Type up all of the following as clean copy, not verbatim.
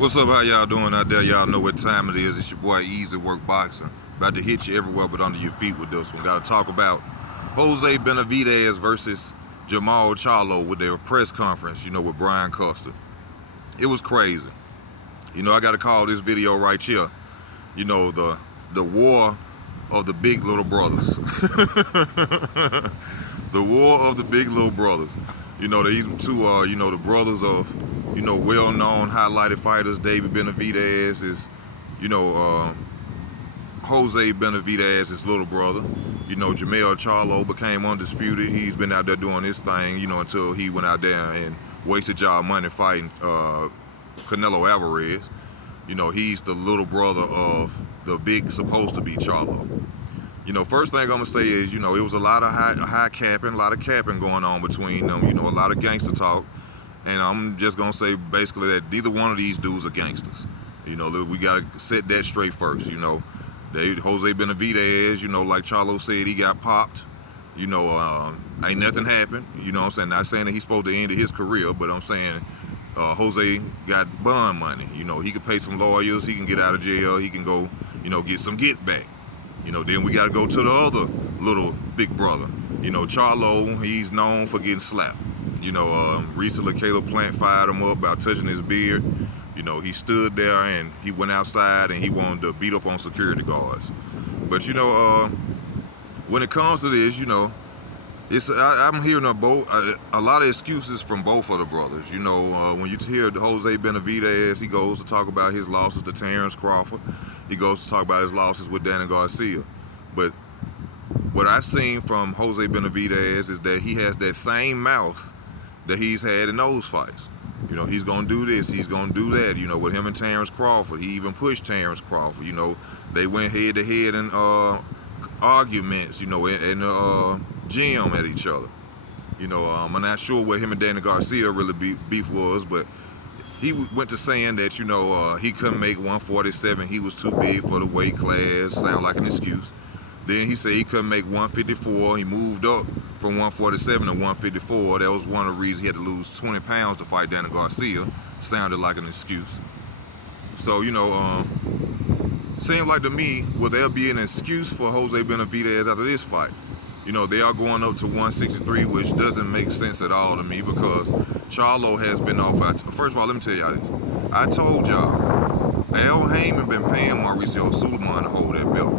What's up? How y'all doing out there? Y'all know what time it is. It's your boy Easy Work Boxing. About to hit you everywhere but under your feet with this one. Got to talk about Jose Benavidez versus Jermall Charlo with their press conference, with Brian Custer. It was crazy. I got to call this video right here, the war of the big little brothers. The war of the big little brothers. These two are, the brothers of, well-known highlighted fighters. David Benavidez is, Jose Benavidez, his little brother. Jermall Charlo became undisputed. He's been out there doing his thing, until he went out there and wasted y'all money fighting Canelo Alvarez. He's the little brother of the big, supposed to be Charlo. First thing I'm gonna say is, it was a lot of high capping, a lot of capping going on between them. A lot of gangster talk, and I'm just gonna say basically that neither one of these dudes are gangsters. We gotta set that straight first. Jose Benavidez, like Charlo said, he got popped. Ain't nothing happened. What I'm saying? Not saying that he's supposed to end his career, but I'm saying Jose got bond money. He could pay some lawyers, he can get out of jail, he can go, get some get back. Then we got to go to the other little big brother. Charlo, he's known for getting slapped. Recently Caleb Plant fired him up about touching his beard. He stood there and he went outside and he wanted to beat up on security guards. But, when it comes to this, I'm hearing a lot of excuses from both of the brothers. When you hear Jose Benavidez, he goes to talk about his losses to Terrence Crawford. He goes to talk about his losses with Danny Garcia. But what I've seen from Jose Benavidez is that he has that same mouth that he's had in those fights. He's going to do this, he's going to do that. With him and Terrence Crawford, he even pushed Terrence Crawford. They went head to head in arguments, in the gym at each other. I'm not sure what him and Danny Garcia really beef was, but he went to saying that, he couldn't make 147. He was too big for the weight class. Sound like an excuse. Then he said he couldn't make 154. He moved up from 147 to 154. That was one of the reasons he had to lose 20 pounds to fight Danny Garcia. Sounded like an excuse. So, seemed like to me, will there be an excuse for Jose Benavidez after this fight? They are going up to 163, which doesn't make sense at all to me because Charlo has been off. First of all, let me tell y'all this. I told y'all, Al Heyman been paying Mauricio Sulaiman to hold that belt.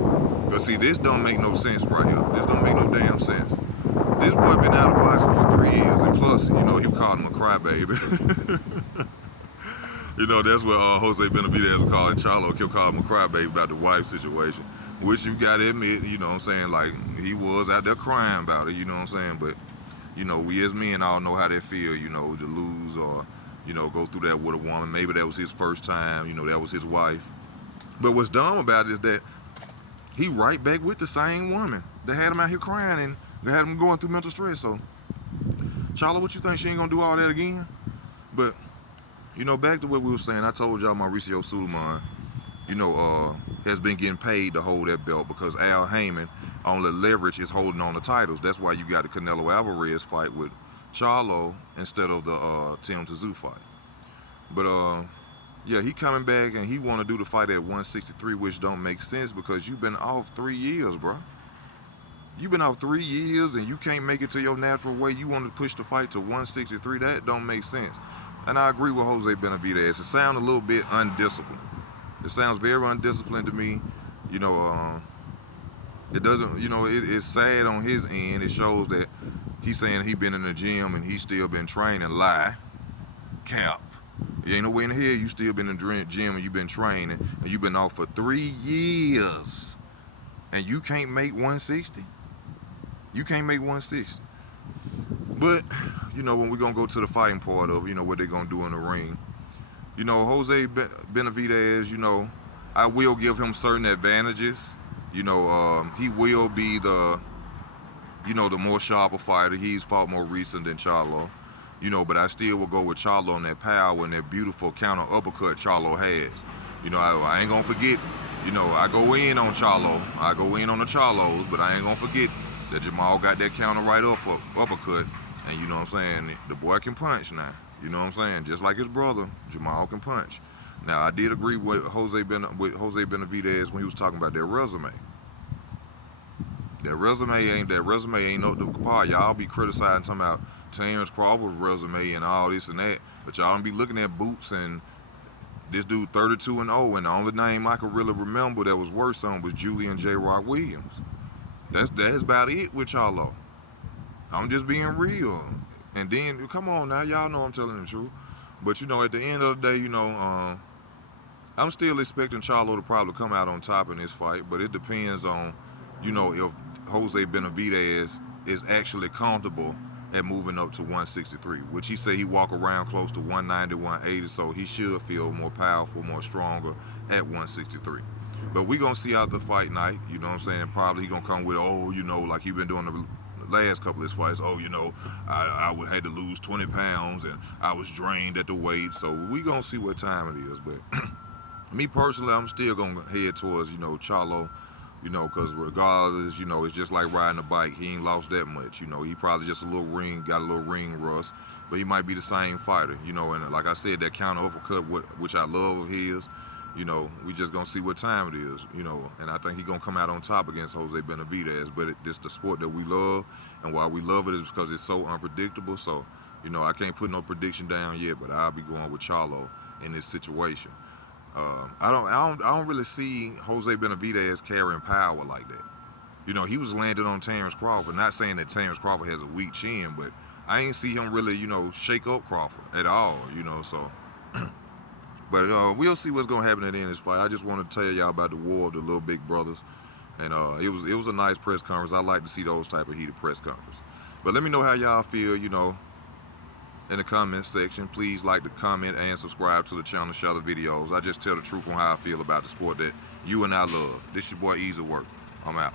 Because see, this don't make no sense right here. This don't make no damn sense. This boy been out of boxing for 3 years, and plus, you called him a crybaby. That's what Jose Benavidez was calling Charlo. He'll call him a crybaby about the wife situation. Which you gotta admit, like he was out there crying about it, but, we as men all know how they feel, to lose or, go through that with a woman. Maybe that was his first time, that was his wife. But what's dumb about it is that he right back with the same woman that had him out here crying and that had him going through mental stress. So, Charlo, what you think, she ain't gonna do all that again? But, back to what we were saying, I told y'all Mauricio Sulaiman, has been getting paid to hold that belt because Al Heyman on the leverage is holding on the titles. That's why you got the Canelo Alvarez fight with Charlo instead of the Tim Tszyu fight. But yeah, he coming back and he want to do the fight at 163, which don't make sense because you've been off 3 years, bro. You've been off 3 years and you can't make it to your natural weight. You want to push the fight to 163. That don't make sense. And I agree with Jose Benavidez. It sounds a little bit undisciplined. It sounds very undisciplined to me. It doesn't, it's sad on his end. It shows that he's saying he been in the gym and he's still been training. Lie. Cap. You ain't no way in the hell you still been in the gym and you've been training and you've been off for 3 years and you can't make 160. You can't make 160. But, when we're going to go to the fighting part of, what they're going to do in the ring. Jose Benavidez, I will give him certain advantages. He will be the more sharper fighter. He's fought more recent than Charlo. But I still will go with Charlo and that power and that beautiful counter uppercut Charlo has. I ain't gonna forget, I go in on Charlo. I go in on the Charlos, but I ain't gonna forget that Jermall got that counter right up for uppercut. And you know what I'm saying? The boy can punch now. You know what I'm saying? Just like his brother, Jermall can punch. Now I did agree with Jose Benavidez when he was talking about their resume. That resume ain't no the part. Y'all be criticizing talking about Terrence Crawford's resume and all this and that, but y'all don't be looking at Boots and this dude 32-0, and the only name I could really remember that was worse on was Julian J. Rock Williams. That's about it with y'all though. I'm just being real. And then come on now, y'all know I'm telling the truth. But at the end of the day, I'm still expecting Charlo to probably come out on top in this fight, but it depends on, if Jose Benavidez is actually comfortable at moving up to 163, which he said he walk around close to 190, 180, so he should feel more powerful, more stronger at 163. But we gonna see out the fight night, you know what I'm saying? Probably he gonna come with, like he been doing the last couple of his fights. I had to lose 20 pounds and I was drained at the weight. So we gonna see what time it is. But me personally, I'm still gonna head towards, Charlo, because regardless, it's just like riding a bike. He ain't lost that much. He probably just got a little ring rust, but he might be the same fighter, and like I said, that counter uppercut, which I love of his, we just gonna see what time it is, and I think he gonna come out on top against Jose Benavidez. But it's the sport that we love, and why we love it is because it's so unpredictable. So, I can't put no prediction down yet, but I'll be going with Charlo in this situation. I don't really see Jose Benavidez carrying power like that. He was landing on Terrence Crawford. Not saying that Terrence Crawford has a weak chin, but I ain't see him really, shake up Crawford at all. So. But we'll see what's gonna happen at the end of this fight. I just want to tell y'all about the war of the little big brothers, and it was a nice press conference. I like to see those type of heated press conferences. But let me know how y'all feel, in the comment section. Please like to comment and subscribe to the channel, share the videos. I just tell the truth on how I feel about the sport that you and I love. This your boy Easy Work. I'm out.